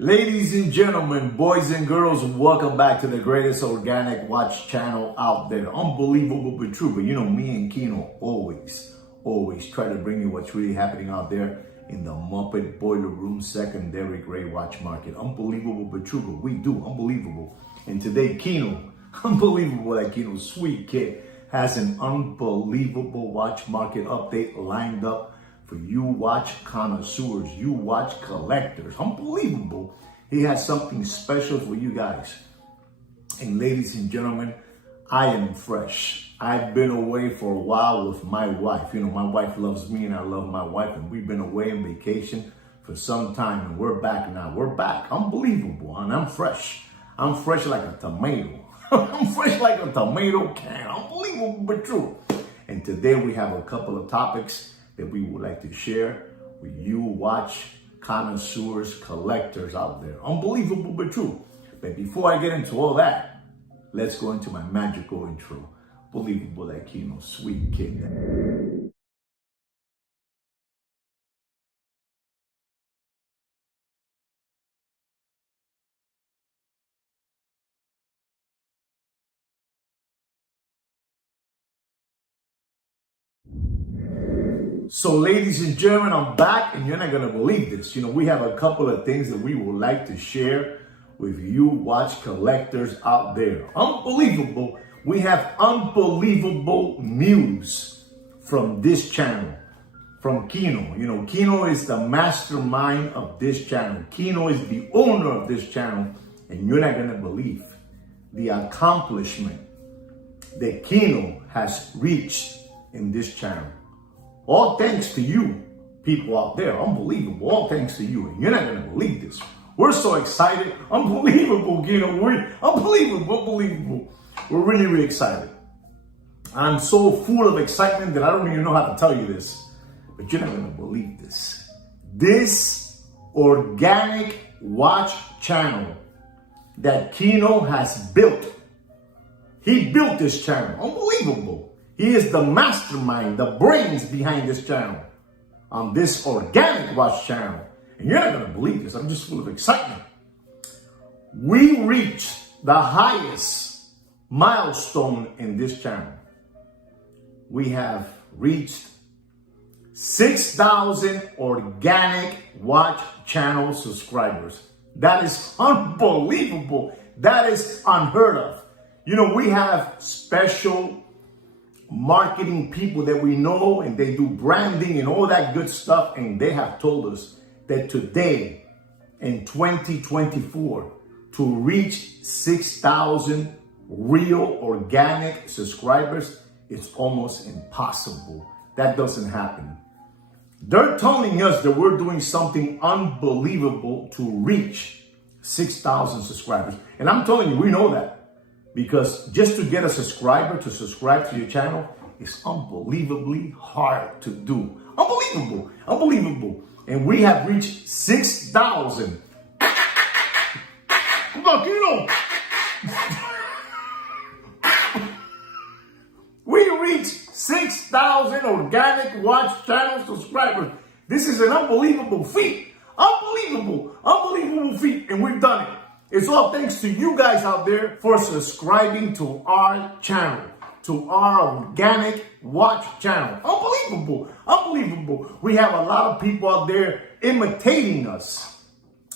Ladies and gentlemen, boys and girls, welcome back to the greatest organic watch channel out there. Unbelievable but true. But you know, me and Kino always try to bring you what's really happening out there in the Muppet Boiler Room secondary gray watch market. Unbelievable but true, but we do. Unbelievable. And today, Kino, unbelievable that Kino's sweet kid has an unbelievable watch market update lined up for you watch connoisseurs, you watch collectors. Unbelievable. He has something special for you guys. And ladies and gentlemen, I am fresh. I've been away for a while with my wife. You know, my wife loves me and I love my wife. And we've been away on vacation for some time and we're back now. We're back. Unbelievable. And I'm fresh. I'm fresh like a tomato. I'm fresh like a tomato can. Unbelievable but true. And today we have a couple of topics that we would like to share with you watch connoisseurs, collectors out there. Unbelievable but true. But before I get into all that, let's go into my magical intro. Believable that Kino, sweet kid. So ladies and gentlemen, I'm back and you're not going to believe this. You know, we have a couple of things that we would like to share with you watch collectors out there. Unbelievable. We have unbelievable news from this channel, from Kino. You know, Kino is the mastermind of this channel. Kino is the owner of this channel. And you're not going to believe the accomplishment that Kino has reached in this channel. All thanks to you, people out there. Unbelievable. All thanks to you. And you're not going to believe this. We're so excited. Unbelievable, Kino. Unbelievable. We're really, really excited. I'm so full of excitement that I don't even know how to tell you this. But you're not going to believe this. This organic watch channel that Kino has built. He built this channel. Unbelievable. He is the mastermind, the brains behind this channel, on this organic watch channel. And you're not going to believe this. I'm just full of excitement. We reached the highest milestone in this channel. We have reached 6,000 organic watch channel subscribers. That is unbelievable. That is unheard of. You know, we have special marketing people that we know and they do branding and all that good stuff, and they have told us that today in 2024 to reach 6,000 real organic subscribers, it's almost impossible. That doesn't happen. They're telling us that we're doing something unbelievable to reach 6,000 subscribers, and I'm telling you, we know that. Because just to get a subscriber to subscribe to your channel is unbelievably hard to do. Unbelievable. And we have reached 6,000. Look, you know. We reached 6,000 organic watch channel subscribers. This is an unbelievable feat. Unbelievable feat. And we've done it. It's all thanks to you guys out there for subscribing to our channel, to our organic watch channel. Unbelievable. We have a lot of people out there imitating us.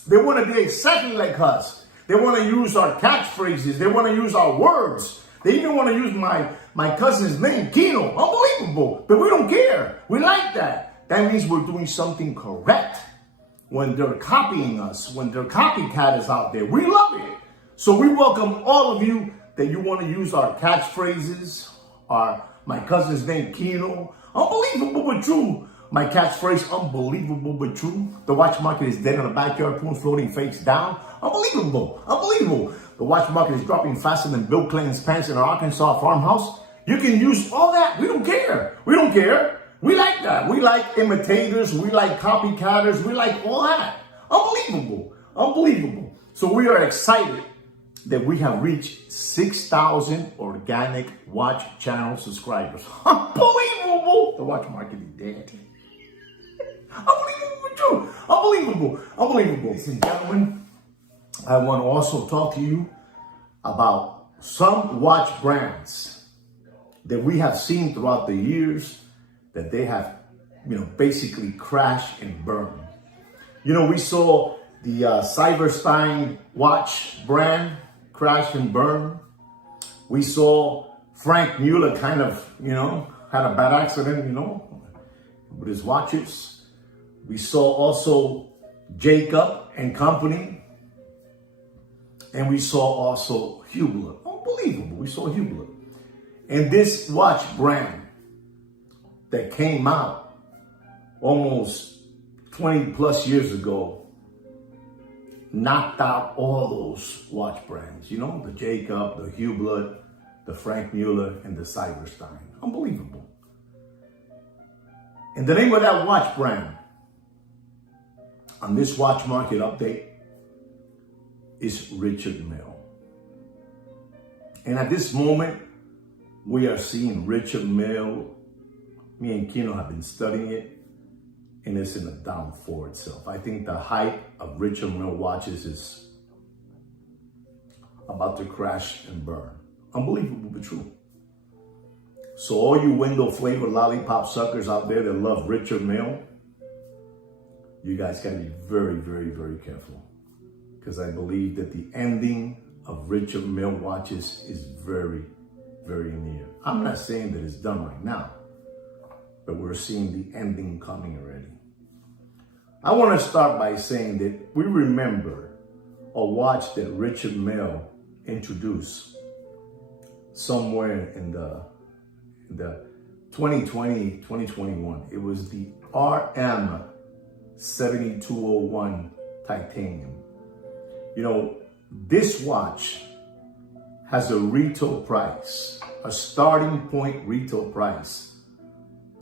They want to be exactly like us. They want to use our catchphrases. They want to use our words. They even want to use my cousin's name, Kino. Unbelievable. But we don't care. We like that. That means we're doing something correct. When they're copying us, when they're copycatters out there, we love it. So we welcome all of you that you want to use our catchphrases, my cousin's name, Kino. Unbelievable but true. My catchphrase, unbelievable but true. The watch market is dead on the backyard pool, floating face down. Unbelievable. The watch market is dropping faster than Bill Clinton's pants in our Arkansas farmhouse. You can use all that. We don't care. We like that. We like imitators. We like copycatters. We like all that. Unbelievable. So we are excited that we have reached 6,000 organic watch channel subscribers. Unbelievable. The watch market is dead. Unbelievable. Ladies and gentlemen, I want to also talk to you about some watch brands that we have seen throughout the years that they have, basically crashed and burned. We saw the Cyberstein watch brand crash and burn. We saw Frank Mueller kind of, had a bad accident, with his watches. We saw also Jacob and Company. And we saw also Hublot. Unbelievable. We saw Hublot. And this watch brand that came out almost 20 plus years ago knocked out all those watch brands. The Jacob, the Hublot, the Frank Mueller, and the Cyberstein. Unbelievable. And the name of that watch brand on this watch market update is Richard Mille. And at this moment, we are seeing Richard Mille. Me and Kino have been studying it, and it's in a down for itself. I think the hype of Richard Mille watches is about to crash and burn. Unbelievable, but true. So all you window flavor lollipop suckers out there that love Richard Mille, you guys gotta be very, very, very careful. Because I believe that the ending of Richard Mille watches is very, very near. I'm not saying that it's done right now, but we're seeing the ending coming already. I want to start by saying that we remember a watch that Richard Mille introduced somewhere in the 2020, 2021. It was the RM 7201 Titanium. This watch has a retail price, a starting point retail price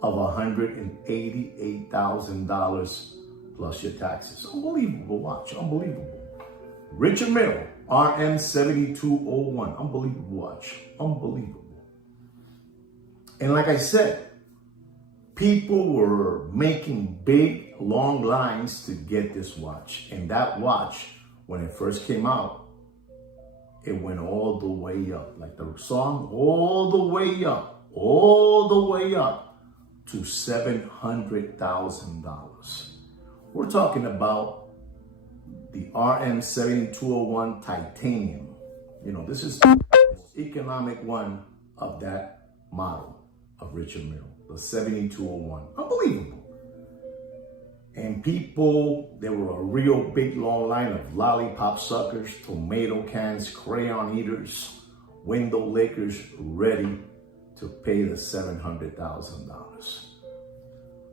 of $188,000 plus your taxes. Unbelievable watch, unbelievable. Richard Mille, RM 7201, unbelievable watch, unbelievable. And like I said, people were making big, long lines to get this watch. And that watch, when it first came out, it went all the way up, like the song, all the way up to $700,000. We're talking about the RM 7201 Titanium. This is the most economic one of that model of Richard Mille, the 7201. Unbelievable. And people, there were a real big long line of lollipop suckers, tomato cans, crayon eaters, window lickers ready to pay the $700,000.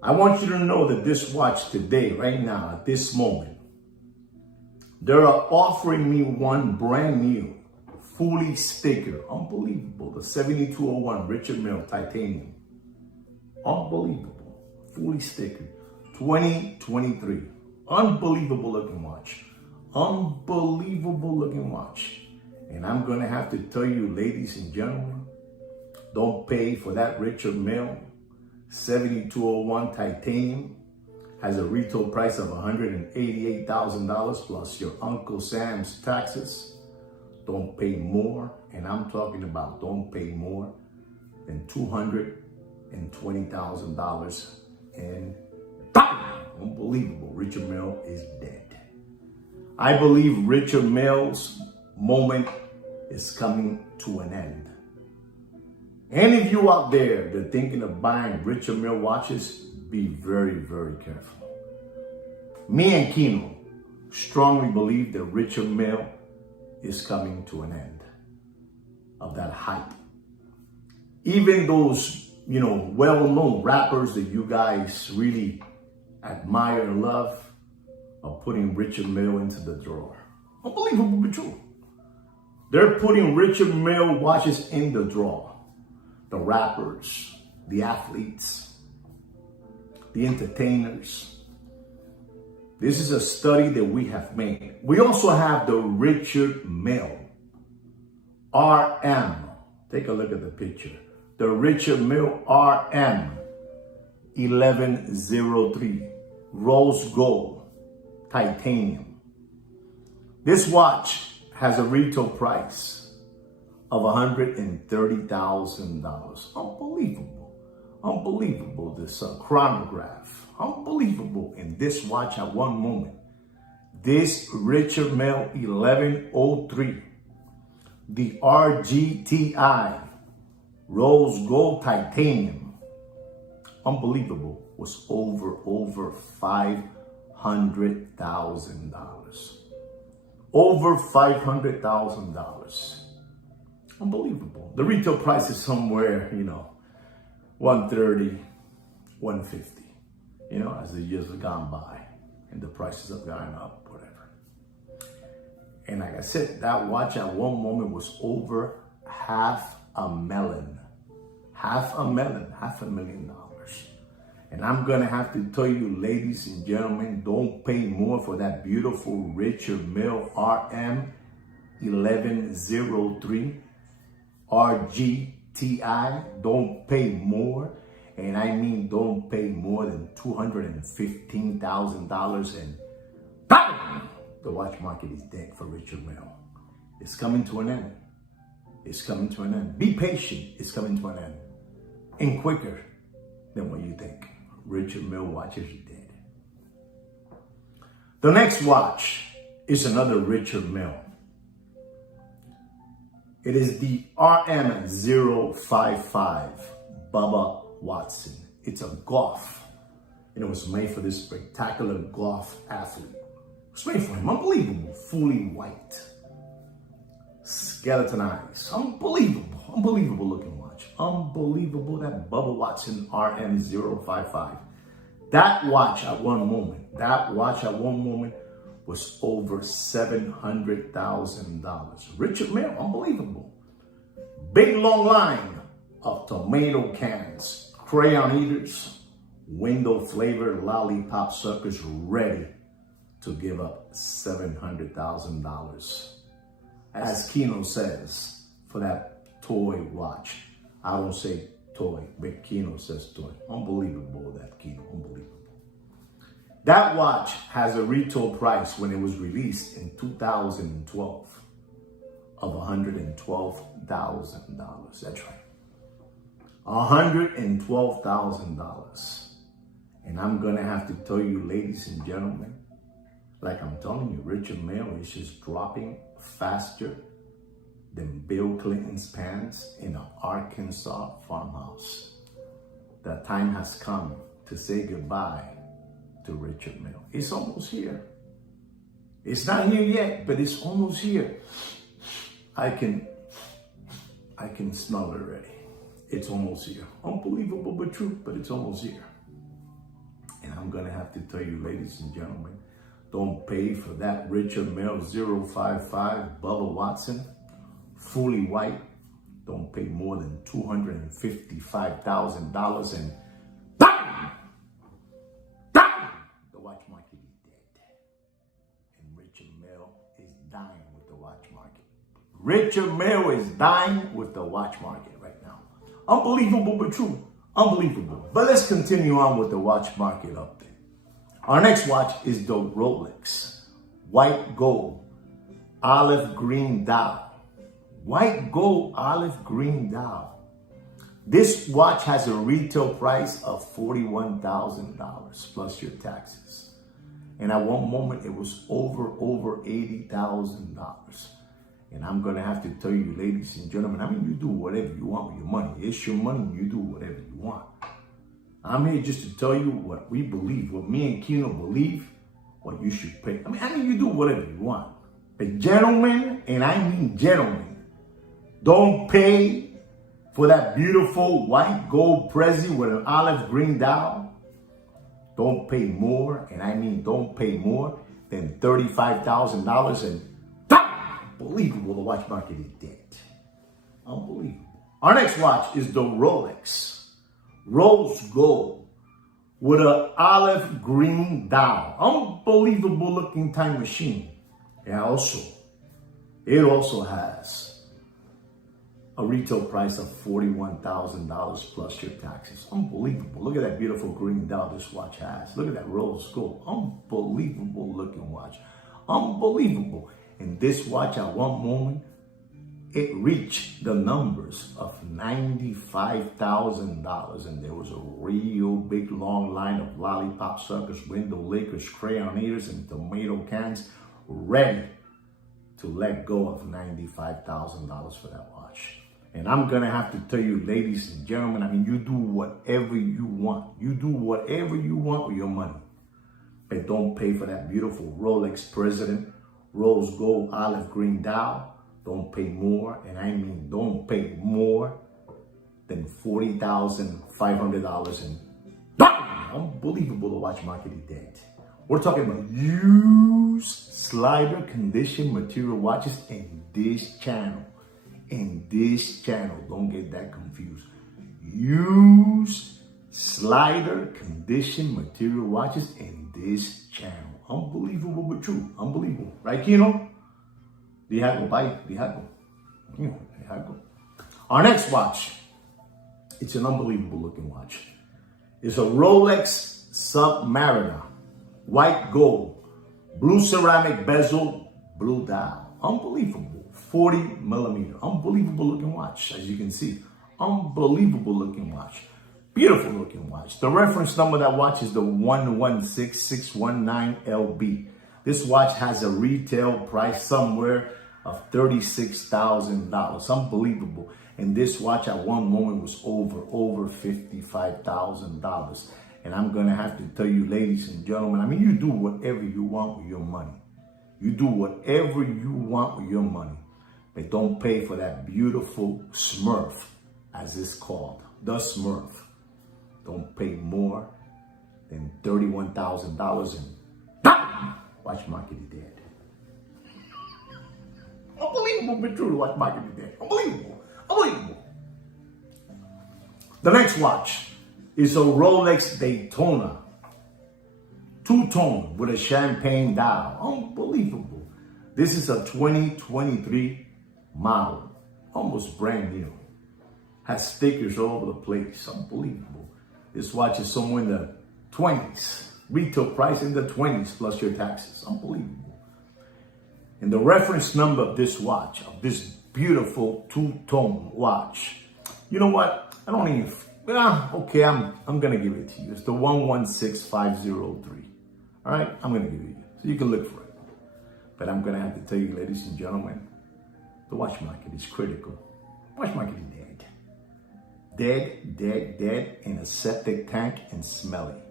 I want you to know that this watch today, right now, at this moment, they are offering me one brand new, fully sticker, unbelievable, the 7201 Richard Mille Titanium. Unbelievable, fully stickered. 2023. Unbelievable looking watch. Unbelievable looking watch. And I'm going to have to tell you, ladies and gentlemen, don't pay for that Richard Mille 7201 Titanium. Has a retail price of $188,000 plus your Uncle Sam's taxes. Don't pay more, and I'm talking about don't pay more than $220,000 and unbelievable, Richard Mille is dead. I believe Richard Mille's moment is coming to an end. Any of you out there that are thinking of buying Richard Mille watches, be very, very careful. Me and Kino strongly believe that Richard Mille is coming to an end of that hype. Even those, well-known rappers that you guys really admire and love are putting Richard Mille into the drawer. Unbelievable but true. They're putting Richard Mille watches in the drawer. The rappers, the athletes, the entertainers. This is a study that we have made. We also have the Richard Mille RM. Take a look at the picture. The Richard Mille RM 1103 rose gold titanium. This watch has a retail price of $130,000. Unbelievable. Unbelievable, this chronograph. Unbelievable. In this watch at one moment, this Richard Mille 1103, the RGTI, rose gold titanium, unbelievable, was over $500,000. Over $500,000. Unbelievable. The retail price is somewhere, 130, 150, as the years have gone by and the prices have gone up, whatever. And like I said, that watch at one moment was over $500,000. $500,000. And I'm going to have to tell you, ladies and gentlemen, don't pay more for that beautiful Richard Mille RM 1103 RGTI. Don't pay more. And I mean, don't pay more than $215,000. And bam! The watch market is dead for Richard Mille. It's coming to an end. It's coming to an end. Be patient. It's coming to an end. And quicker than what you think. Richard Mille watches are dead. The next watch is another Richard Mille. It is the RM055 Bubba Watson. It's a golf. And it was made for this spectacular golf athlete. It was made for him. Unbelievable. Fully white. Skeleton eyes. Unbelievable. Unbelievable looking watch. Unbelievable. That Bubba Watson RM055. That watch at one moment was over $700,000. Richard Mille, unbelievable. Big long line of tomato cans, crayon eaters, window flavored lollipop suckers ready to give up $700,000. As Kino says, for that toy watch. I don't say toy, but Kino says toy. Unbelievable, that Kino, unbelievable. That watch has a retail price when it was released in 2012 of $112,000. That's right. $112,000. And I'm going to have to tell you, ladies and gentlemen, like I'm telling you, Richard Mille is just dropping faster than Bill Clinton's pants in an Arkansas farmhouse. The time has come to say goodbye to Richard Mille. It's almost here. It's not here yet, but it's almost here. I can smell it already. It's almost here. Unbelievable but true, but it's almost here. And I'm gonna have to tell you, ladies and gentlemen, don't pay for that Richard Mille 055 Bubba Watson, fully white. Don't pay more than $255,000, and bam! Bam! The watch market is dead. And Richard Mille is dying with the watch market. Richard Mille is dying with the watch market right now. Unbelievable but true. Unbelievable. But let's continue on with the watch market update. Our next watch is the Rolex White Gold Olive Green Dial. White Gold Olive Green Dial. This watch has a retail price of $41,000 plus your taxes. And at one moment it was over $80,000. And I'm going to have to tell you, ladies and gentlemen, I mean, you do whatever you want with your money. It's your money. You do whatever you want. I'm here just to tell you what we believe, what me and Kino believe, what you should pay. I mean, you do whatever you want. But gentlemen, and I mean gentlemen, don't pay for that beautiful white gold Prezi with an olive green dial. Don't pay more, and I mean don't pay more than $35,000, and unbelievable, the watch market is dead. Unbelievable. Our next watch is the Rolex Rose Gold with an olive green dial. Unbelievable looking time machine. And it also has a retail price of $41,000 plus your taxes. Unbelievable. Look at that beautiful green dial this watch has. Look at that Rose Gold. Unbelievable looking watch. Unbelievable. And And this watch at one moment, it reached the numbers of $95,000. And there was a real big long line of lollipop suckers, window lickers, crayon eaters, and tomato cans ready to let go of $95,000 for that watch. And I'm gonna have to tell you, ladies and gentlemen, I mean, you do whatever you want. You do whatever you want with your money. But don't pay for that beautiful Rolex President, rose gold, olive green dial. Don't pay more, and I mean don't pay more than $40,500. And unbelievable, the watch market is dead. We're talking about used slider condition material watches in this channel. In this channel, don't get that confused. Used slider condition material watches in this channel. Unbelievable but true. Unbelievable. Right, Kino? Dihago, bye. Dihago. Dihago. Our next watch. It's an unbelievable looking watch. It's a Rolex Submariner. White gold. Blue ceramic bezel. Blue dial. Unbelievable. 40 millimeter. Unbelievable looking watch, as you can see. Unbelievable looking watch. Beautiful looking watch. The reference number of that watch is the 116619LB. This watch has a retail price somewhere of $36,000. Unbelievable. And this watch at one moment was over $55,000. And I'm going to have to tell you, ladies and gentlemen, I mean, you do whatever you want with your money. You do whatever you want with your money. But don't pay for that beautiful Smurf, as it's called. The Smurf. Don't pay more than $31,000 and watch market is dead. Unbelievable, but true, the watch market is dead. Unbelievable. Unbelievable. The next watch is a Rolex Daytona. Two-tone with a champagne dial. Unbelievable. This is a 2023 model. Almost brand new. Has stickers all over the place. Unbelievable. This watch is somewhere in the 20s. Retail price in the 20s plus your taxes. Unbelievable. And the reference number of this watch, of this beautiful two-tone watch, you know what? I don't even, okay, I'm going to give it to you. It's the 116503. All right? I'm going to give it to you. So you can look for it. But I'm going to have to tell you, ladies and gentlemen, the watch market is critical. Watch market is dead. Dead in a septic tank and smelly.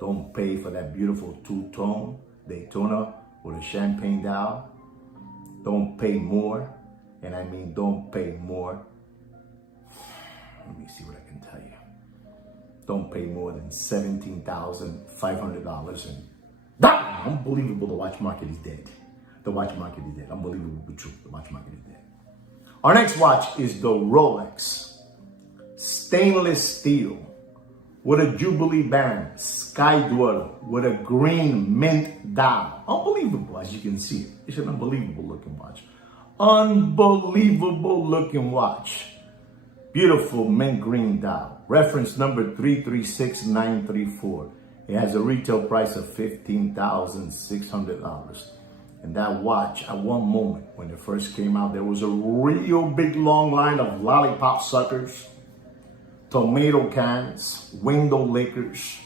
Don't pay for that beautiful two-tone Daytona with a champagne dial. Don't pay more. And I mean, don't pay more. Let me see what I can tell you. Don't pay more than $17,500. And unbelievable, the watch market is dead. The watch market is dead. Unbelievable but true. The watch market is dead. Our next watch is the Rolex stainless steel with a Jubilee band, Sky Dweller, with a green mint dial. Unbelievable, as you can see. It's an unbelievable looking watch. Unbelievable looking watch. Beautiful mint green dial. Reference number 336934. It has a retail price of $15,600. And that watch, at one moment, when it first came out, there was a real big long line of lollipop suckers, tomato cans, window lickers,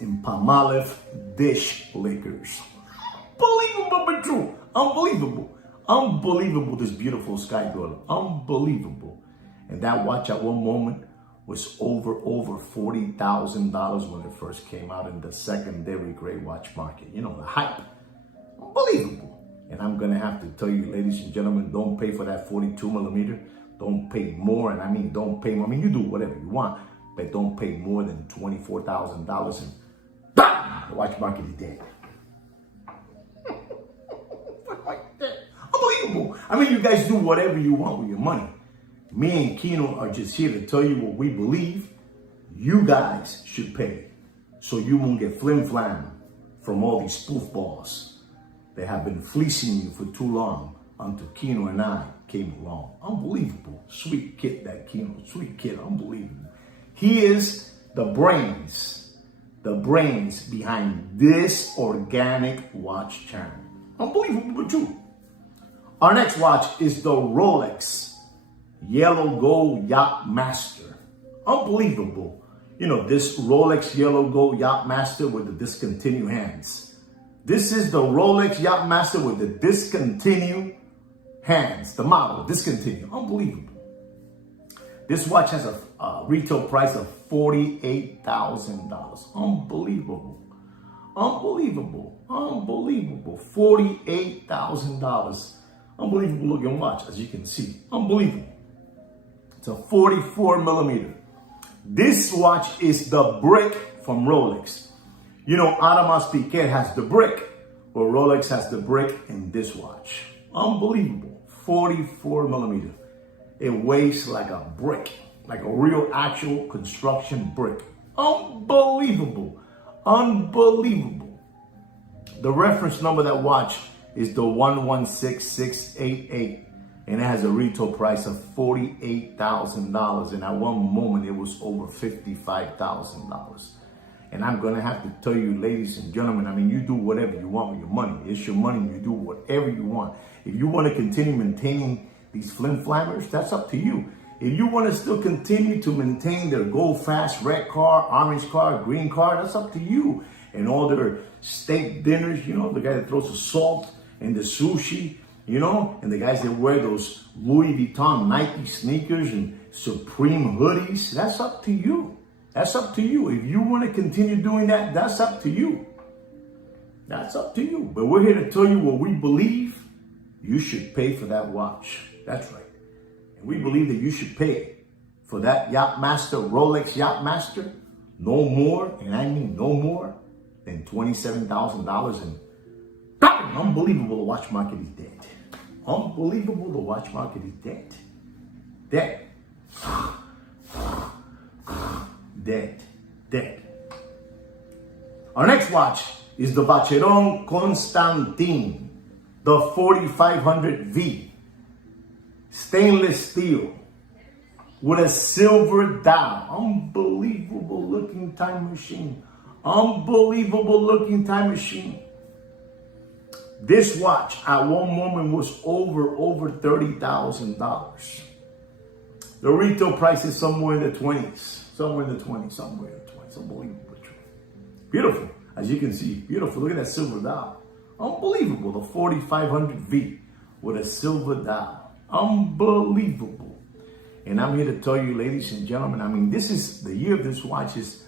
and Palmolive dish lickers. Unbelievable but true. Unbelievable. Unbelievable, this beautiful Sky Dweller. Unbelievable. And that watch at one moment was over $40,000 when it first came out in the secondary gray watch market. You know, the hype. Unbelievable. And I'm going to have to tell you, ladies and gentlemen, don't pay for that 42 millimeter. Don't pay more. And I mean, don't pay more. I mean, you do whatever you want, but don't pay more than $24,000. And the watch market is dead. Unbelievable. I mean, you guys do whatever you want with your money. Me and Kino are just here to tell you what we believe you guys should pay, so you won't get flim-flam from all these spoof balls that have been fleecing you for too long until Kino and I came along. Unbelievable. Sweet kid, that Kino. Sweet kid. Unbelievable. He is the brains behind this organic watch channel. Unbelievable but true. Our next watch is the Rolex Yellow Gold Yacht Master. Unbelievable. You know, this Rolex Yellow Gold Yacht Master with the discontinued hands. This is the Rolex Yacht Master with the discontinued hands. The model, discontinued. Unbelievable. This watch has a retail price of $48,000. Unbelievable. Unbelievable. Unbelievable. $48,000. Unbelievable looking watch, as you can see. Unbelievable. It's a 44 millimeter. This watch is the brick from Rolex. You know, Audemars Piguet has the brick, but Rolex has the brick in this watch. Unbelievable. 44 millimeter. It weighs like a brick, like a real actual construction brick. Unbelievable. Unbelievable. The reference number of that watch is the 116688, and it has a retail price of $48,000. And at one moment, it was over $55,000. And I'm going to have to tell you, ladies and gentlemen, I mean, you do whatever you want with your money. It's your money. You do whatever you want. If you want to continue maintaining these flim flammers, that's up to you. If you want to still continue to maintain their gold fast red car, orange car, green car, that's up to you. And all their steak dinners, you know, the guy that throws the salt and the sushi, you know, and the guys that wear those Louis Vuitton Nike sneakers and Supreme hoodies, that's up to you. That's up to you. If you want to continue doing that, that's up to you. That's up to you. But we're here to tell you what we believe you should pay for that watch. That's right. And we believe that you should pay for that Yacht Master, Rolex Yacht Master, no more, and I mean no more, than $27,000. And bang, unbelievable, the watch market is dead. Unbelievable, the watch market is dead. Dead. Dead. Dead. Our next watch is the Vacheron Constantin, the 4500V. Stainless steel with a silver dial. Unbelievable looking time machine. Unbelievable looking time machine. This watch at one moment was over $30,000. The retail price is somewhere in the 20s. Somewhere in the 20s. Unbelievable. Beautiful. As you can see, beautiful. Look at that silver dial. Unbelievable. The 4500V with a silver dial. Unbelievable. And I'm here to tell you, ladies and gentlemen, I mean, this is the year of this watch is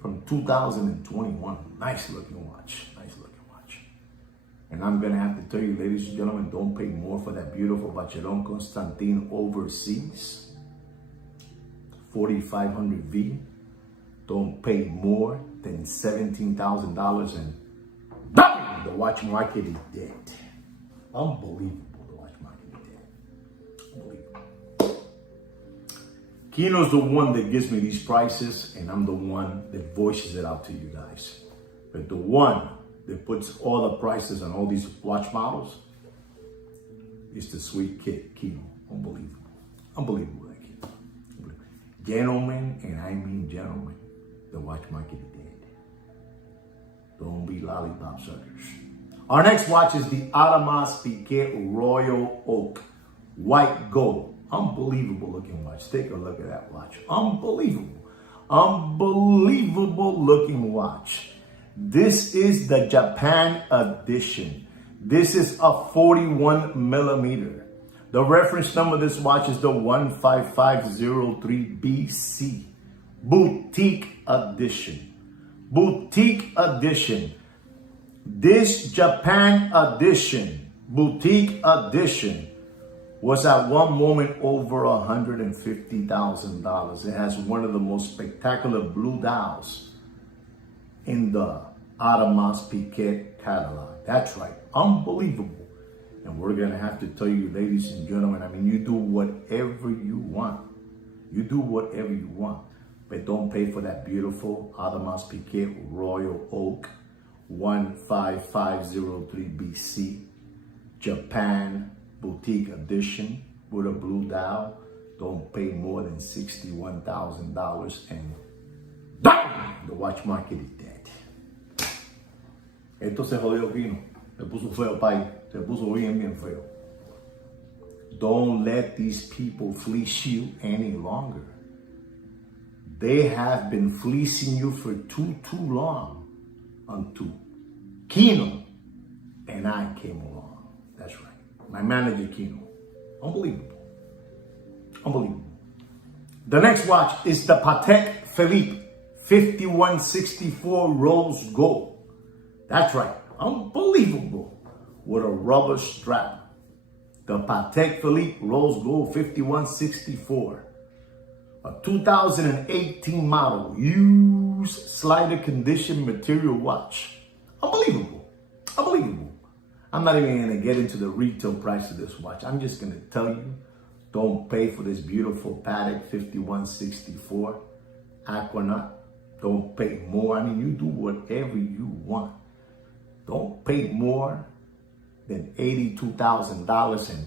from 2021. Nice looking watch. Nice looking watch. And I'm going to have to tell you, ladies and gentlemen, don't pay more for that beautiful Vacheron Constantin overseas. 4500V. Don't pay more than $17,000, and bam, the watch market is dead. Unbelievable. The watch market is dead. Unbelievable. Kino's the one that gives me these prices, and I'm the one that voices it out to you guys. But the one that puts all the prices on all these watch models is the sweet kid, Kino. Unbelievable. Unbelievable, that kid. Unbelievable. Gentlemen, and I mean gentlemen, the watch market is dead. Don't be lollipop suckers. Our next watch is the Audemars Piguet Royal Oak White Gold. Unbelievable looking watch. Take a look at that watch. Unbelievable. Unbelievable looking watch. This is the Japan edition. This is a 41 millimeter. The reference number of this watch is the 15503BC. Boutique edition. Boutique edition. This Japan edition, boutique edition, was at one moment over $150,000. It has one of the most spectacular blue dials in the Audemars Piguet catalog. That's right, unbelievable. And we're gonna have to tell you, ladies and gentlemen, I mean, you do whatever you want. You do whatever you want, but don't pay for that beautiful Audemars Piguet Royal Oak 15503BC Japan boutique edition with a blue dial. Don't pay more than $61,000, and bam, the watch market is dead. Esto se jodió, Kino. Se puso feo, pai. Se puso bien, bien feo. Don't let these people fleece you any longer. They have been fleecing you for too long until Kino and I came along. That's right. My manager, Kino. Unbelievable. Unbelievable. The next watch is the Patek Philippe 5164 Rose Gold. That's right. Unbelievable. With a rubber strap. The Patek Philippe Rose Gold 5164. A 2018 model. Used slider condition material watch. Unbelievable. Unbelievable. I'm not even going to get into the retail price of this watch. I'm just going to tell you, don't pay for this beautiful Patek 5164 Aquanaut. Don't pay more. I mean, you do whatever you want. Don't pay more than $82,000 and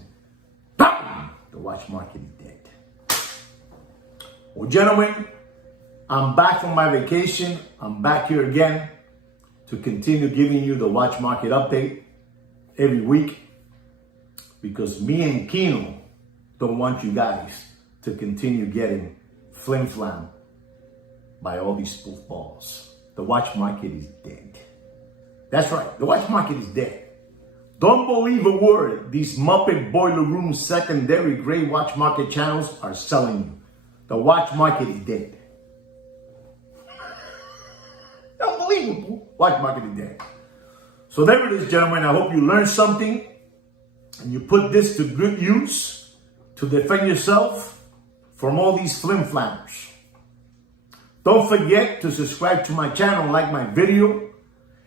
BAM! The watch market is dead. Well, gentlemen, I'm back from my vacation. I'm back here again to continue giving you the watch market update every week because me and Kino don't want you guys to continue getting flim-flam by all these spoof balls. The watch market is dead. That's right, the watch market is dead. Don't believe a word these Muppet Boiler Room secondary gray watch market channels are selling you. The watch market is dead. Unbelievable. Watch market is dead. So there it is, gentlemen. I hope you learned something and you put this to good use to defend yourself from all these flim-flammers. Don't forget to subscribe to my channel, like my video,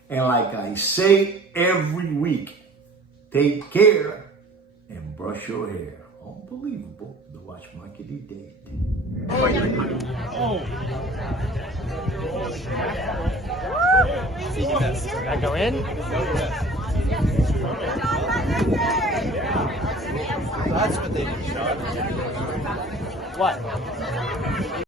and like I say every week, take care and brush your hair. Unbelievable. The watch market is dead. Oh. I go in? That's what they do. What?